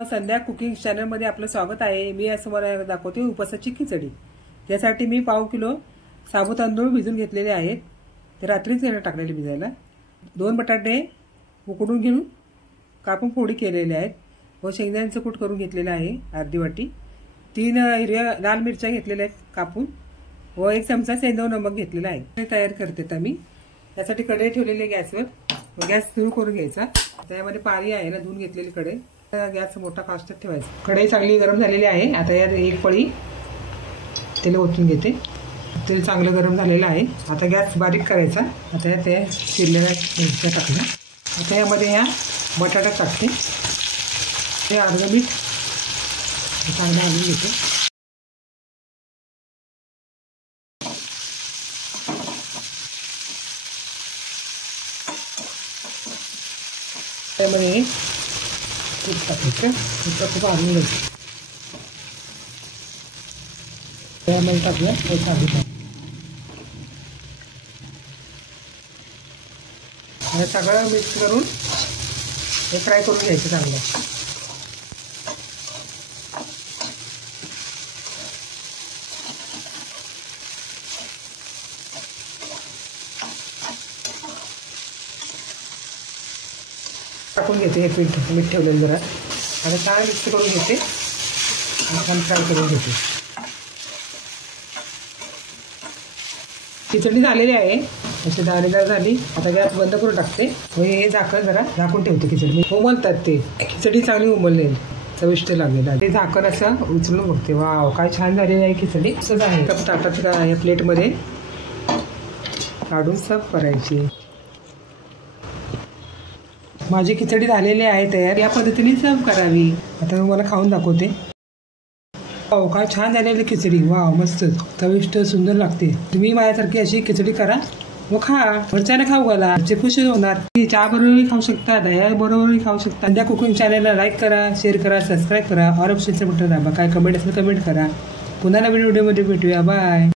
संध्या cooking channel मध्ये आपलं स्वागत आहे। मी आज तुम्हाला दाखवते उपासाची खिचडी। त्यासाठी मी पाव किलो साबुत तांदूळ भिजून घेतलेले आहेत। ते रात्रीच टाकलेले भिजायला। 2 बटाटे उकडून घेऊन कापून फोडी केलेले आहेत व शेंगदाण्याचं कूट करून घेतलेलं आहे अर्धी वाटी। 3 हिरव्या लाल मिरच्या घेतलेल्या आहेत कापून व 1 चमचा सेंधव नमक घेतलेला आहे। हे तयार करते तर मी त्यासाठी कढई ठेवलेली आहे गॅसवर। गॅस सुरू करून घ्यायचा। त्यामध्ये पाणी आहे ना धुवून घेतलेली कढई। गॅस मोठा फास्ट ठेवायचा। कढई चांगली गरम झालेली आहे। आता यात 1 पळी तेल ओतून घेते। तेल चांगलं गरम झालेलं आहे। आता गॅस बारीक करायचा। आता यात चिरलेल्या मिरच्या टाकल्या। आता यामध्ये ह्या बटाटा टाकते। हे अर्धा मीठ चांगलं हलवून घेते। त्यामध्ये खूप टाकायचं। खूप हलवून घ्यायचं। त्यामध्ये टाकूया हे सगळं मिक्स करून हे फ्राय करून घ्यायचं चांगलं। टाकून घेते हे पीठ मीठ ठेवलेलं जरा। आता छान मिक्स करून घेते आणि छान फ्राय करून घेते। खिचडी झालेली आहे अशी दाणेदार झाली। आता गॅस बंद करून टाकते व हे झाकण जरा झाकून ठेवते। खिचडी उमलतात ते खिचडी चांगली उमललेली चविष्ट लागेल। ते झाकण असं उचलून बघते। वाव काय छान झालेली आहे खिचडी। असंच आहे ताटात या प्लेटमध्ये काढून सर्व करायची। माझी खिचडी झालेली आहे तयार। या पद्धतीने सर्व करावी। आता तुम्हाला खाऊन दाखवते। वाव काय छान झालेली खिचडी। वाव मस्त चविष्ट सुंदर लागते। तुम्ही माझ्यासारखी अशी खिचडी करा व खा। वरच्याने खाऊ घाला। ते खुश होणार। चहा बरोबरही खाऊ शकता, दह्या बरोबरही खाऊ शकता। संध्या कुकिंग चॅनलला लाईक करा, शेअर करा, सबस्क्राईब करा। ऑल ऑप्शनचं बटन दाबा। काय कमेंट असेल कमेंट करा। पुन्हा नवीन व्हिडिओमध्ये भेटूया। बाय।